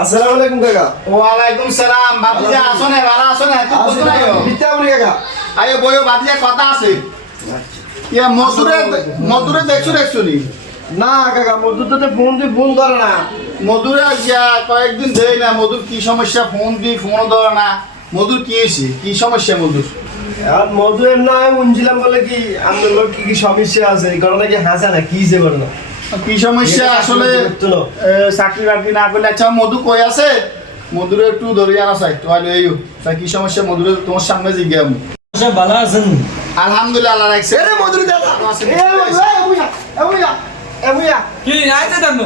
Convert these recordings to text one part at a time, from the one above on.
আসসালামু আলাইকুম কাকা। ওয়ালাইকুম সালাম। বাতিজা আসো না ভালো আসো না তুই কত নাই বিদ্যা বলি কাকা। আরে বইও বাতিজা কথা আছে। ইয়া মধুরে মধুরে দেখছ দেখছ নি? না কাকা মধুর তো ফোন দিয়ে ফোন করে না। মধুরে যা কয়েকদিন দেই না মধুর কি সমস্যা? ফোন দি ফোন ধরে না। মধুর কি হয়েছে? কি সমস্যা মধুর? আর মধুরের না আমি বলে কি আমাদের লোক কি কি সমস্যা আছে? এই ঘটনা কি হাসা না? কি যে করে না কি সমস্যা? আসলে চাকরি বাকরি না করলে আচ্ছা মধু কই আছে? মধুরে একটু ধরে আনা চাই তো আলো এইও তা কি সমস্যা? মধুরে তোমার সামনে জিজ্ঞাম সব ভালো আছেন? আলহামদুলিল্লাহ আল্লাহ রাখছে। এরে মধুর দাদা! এ মধু এ মুয়া এ মুয়া এ মুয়া কি আইতে দাম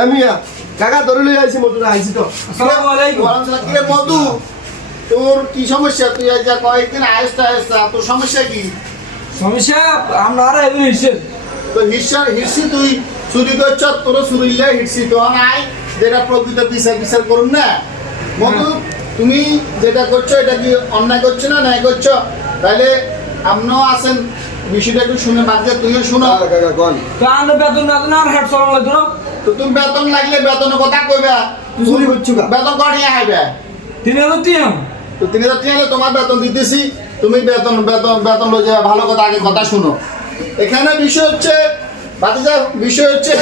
এ মুয়া কাকা ধরে লই আইছি মধুর আইছি তো। আসসালামু আলাইকুম। ওয়ালাইকুম সালাম। কিরে মধু? তোর কি সমস্যা? তুই আজ যা কয়েকদিন আয়স্তা আয়স্তা তোর সমস্যা কি? সমস্যা আপনারা এমনি হিসেব তো হিসা হিসি তুই চুরি করছ তোর চুরিলে হিসি তো নাই। যেটা প্রকৃত বিচার বিচার করুন না। মধু তুমি যেটা করছ এটা কি অন্যায় করছ না ন্যায় করছ? তাহলে আপনিও আছেন। বিষয়টা একটু শুনে বাদ তুইও শুনো। কাকা কান বেতন বেতন আর লাগতো না? তো তুমি বেতন লাগলে বেতনের কথা কইবা। তুই চুরি করছ বেতন করিয়ে হাইবে? তিন হাজার তিন তো তিন হাজার তোমার বেতন দিতেছি। তুমি বেতন বেতন বেতন ভালো কথা আগে কথা শুনো। এখানে বিষয় হচ্ছে বাতিজা বিষয় হচ্ছে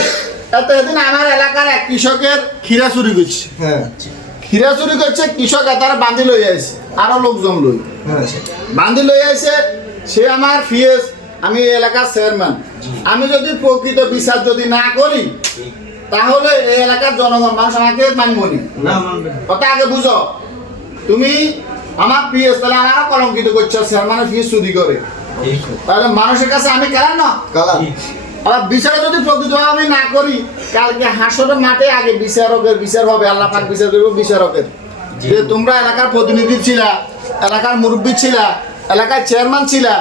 এত এদিন আমার এলাকার এক কৃষকের ক্ষীরা চুরি করছে। হ্যাঁ। ক্ষীরা চুরি করছে কৃষক তারা বান্ধি লই আছে আরও লোকজন লই বান্ধি লই আছে সে আমার ফিএস আমি এই এলাকার চেয়ারম্যান। আমি যদি প্রকৃত বিচার যদি না করি তাহলে এই এলাকার জনগণ মানুষ আমাকে মানবনি না। মানবে কথা আগে বুঝো। তুমি আমার পিএস তাহলে আমারও কলঙ্কিত করছ চেয়ারম্যানের ফিস চুরি করে। তাহলে মানুষের কাছে আমি কেন না? কালা আর বিচার যদি প্রকৃতভাবে আমি না করি কালকে হাসরের মাঠে আগে বিচারকের বিচার হবে আল্লাহ পাক বিচার করবে বিচারকের। যে তোমরা এলাকার প্রতিনিধি ছিলা এলাকার মুরব্বী ছিলা এলাকার চেয়ারম্যান ছিলা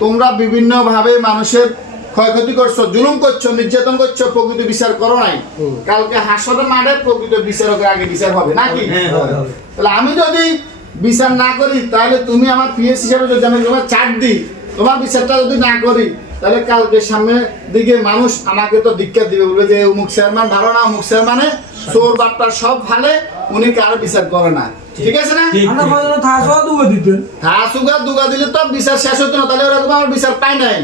তোমরা বিভিন্নভাবে মানুষের ক্ষয়ক্ষতি করছ জুলুম করছ নির্যাতন করছ প্রকৃত বিচার করো নাই। কালকে হাসরের মাঠে প্রকৃত বিচারকের আগে বিচার হবে নাকি? হ্যাঁ, তাহলে আমি যদি বিচার না করি তাহলে তুমি আমার পিএস হিসাবে যদি আমি তোমার চাট দিই তোমার বিচারটা যদি না করি তাহলে কালকে সামনে দিকে মানুষ আমাকে তো দীক্ষা দিবে বলবে যে অমুক চেয়ারম্যান ভালো না অমুক চেয়ারম্যানে চোর বাট্টা সব ভালে উনি কারও বিচার করে না। ঠিক। আছে না? দুগো দিতেন। হা দুগা দিলে তো বিচার শেষ হতো না তাহলে ওরকম আমার বিচার পাই নাই।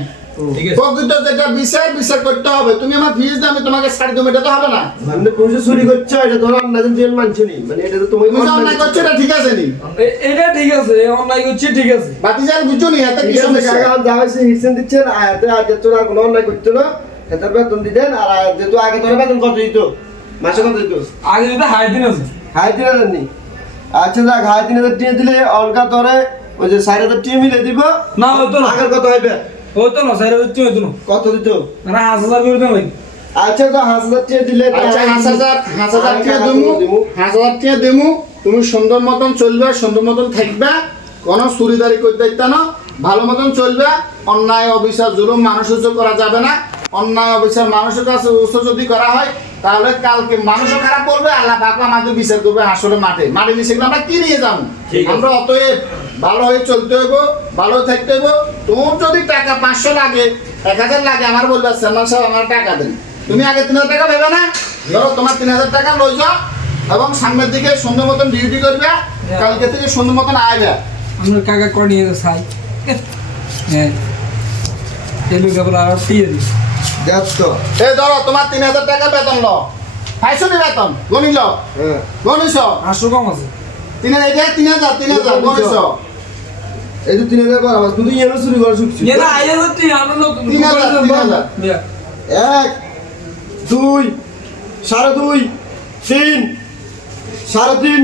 প্রকৃত যেটা বিচার বিচার করতে হবে। তুমি আমার ফিস দিয়ে আমি তোমাকে ছাড়ি দেবো এটা তো হবে না। মানে পুলিশে চুরি করছ এটা ধরো আন্দাজে জেল মানছো নি। মানে এটা তো তুমি তুমি অন্যায় করছ এটা ঠিক আছে নি? এটা ঠিক আছে অন্যায় করছি ঠিক আছে। বাতিজার বুঝছ নি এত কি ঠিক কাকা যা হয়েছে হিসেন দিচ্ছেন আয়াতে আজ তোর আর কোনো অন্যায় করতো না হেতার বেতন দিতেন আর আয়াত যেহেতু আগে তোর বেতন কত দিত? মাসে কত দিত? আগে যদি হাই দিন আছে। হাই তিন হাজার নি? আচ্ছা যাক হাই তিন হাজার টিয়া দিলে অলকা তোরে ওই যে চার হাজার টিয়া মিলে দিব। না আগের কত হইবে। না সাইড হচ্ছে হতো না কত দিত না হাজার হাজার করে দেন আচ্ছা তো হাজার দিলে আচ্ছা হাজার হাজার হাজার হাজার টাকা দেবো হাজার টাকা দেবো তুমি সুন্দর মতন চলবে সুন্দর মতন থাকবে কোনো চুরিদারি করতে না ভালো মতন চলবে অন্যায় অবিচার জুলুম মানুষ করা যাবে না অন্যায় অবিচার মানুষের কাছে উচ্চ যদি করা হয় তাহলে কালকে মানুষও খারাপ করবে আল্লাহ পাকও আমাদের বিচার করবে হাসরে মাঠে। মাঠে সেগুলো আমরা কি নিয়ে যাব? আমরা অতএব ভালো হয়ে চলতে হইব ভালো থাকতে হইব। তোমার যদি টাকা পাঁচশো লাগে এক হাজার লাগে আমার বলবে সালমান সাহেব আমার টাকা দেন। তুমি আগে তিন হাজার টাকা ভেবে না। ধরো তোমার তিন হাজার টাকা লই যাও এবং সামনের দিকে সুন্দর মতন ডিউটি করবে। কালকে থেকে সুন্দর মতন আইবে। আমরা কাকা করে নিয়ে সাই। হ্যাঁ। এলু কেবল আর টিয়ে দিই দেখ এই ধরো তোমার তিন হাজার টাকা বেতন লো। পাইছো নি বেতন? গণিল হ্যাঁ। গণিস আটশো কম আছে। তিন হাজার এটা তিন হাজার তিন হাজার গণিস এই তো তিন হাজার করা তুই এনে চুরি করে শুকছি এ না আইয়া হচ্ছে আমরা নতুন তিন হাজার। এক দুই সাড়ে দুই তিন সাড়ে তিন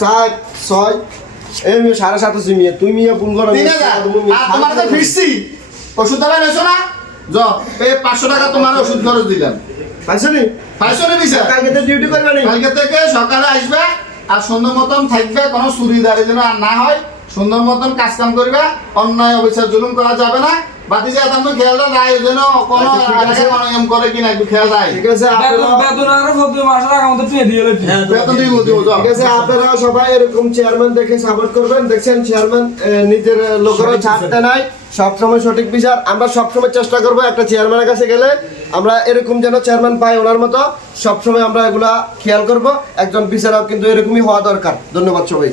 চার ছয়। এই মেয়ে সাড়ে সাত আছে মেয়ে। তুই মেয়ে ভুল করো তিন হাজার। আর তোমার যে ফিরছি। ওষুধ দাবা নেছো না? য এই পাঁচশো টাকা তোমার ওষুধ খরচ দিলাম। পাইছো নি? পাঁচশো নি বিচার কালকে তো ডিউটি করবে নি। কালকে থেকে সকালে আসবে আর সুন্দর মতন থাকবে কোনো চুরিদারি যেন আর না হয়। সুন্দর মতন কাজ কাম করবে অন্যায় অবিচার জুলুম করা যাবে না। বাকি যে তুমি খেয়ালটা রায় যেন কোনো আচ্ছা, ঠিক আছে। অনিয়ম করে কিনা একটু খেয়াল রায় ঠিক আছে বেতন আপনারা আর সব মাসের টাকা আমাদের টিয়ে দিয়ে বেতন দিয়ে বলতে ঠিক আছে আপনারা সবাই এরকম চেয়ারম্যান দেখে সাপোর্ট করবেন। দেখছেন চেয়ারম্যান নিজের লোকেরা ছাড়তে নাই। সবসময় সঠিক বিচার। আমরা সবসময় চেষ্টা করব একটা চেয়ারম্যানের কাছে গেলে আমরা এরকম যেন চেয়ারম্যান পাই ওনার মতো। সবসময় আমরা এগুলা খেয়াল করব। একজন বিচারক কিন্তু এরকমই হওয়া দরকার। ধন্যবাদ সবাই